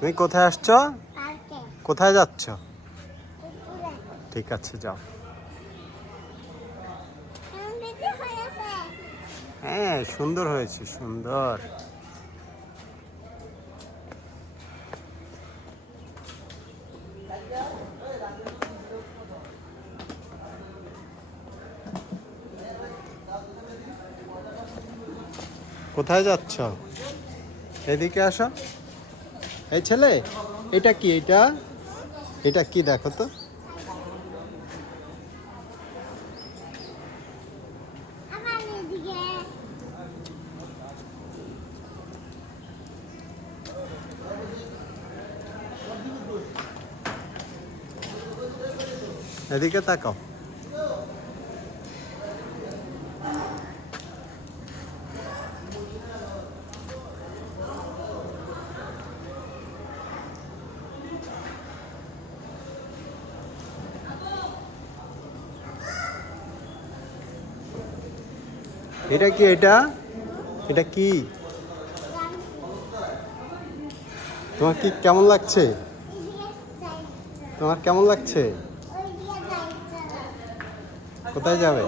তুমি কোথায় আসছো? পার্কে। কোথায় যাচ্ছ? উপরে। ঠিক আছে, যাও। কেমন দেখতে হয়েছে? হ্যাঁ, সুন্দর হয়েছে, সুন্দর। কোথায় যাচ্ছ? এদিকে আসো। এই ছেলে, এটা কি? এটা কি দেখো তো। আবার এদিকে। এদিকে তাকাও। এটা কি? এটা কি? তোমার কি কেমন লাগছে? এদিকে যাই। তোমার কেমন লাগছে? ওইদিকে যাই। কোথায় যাবে?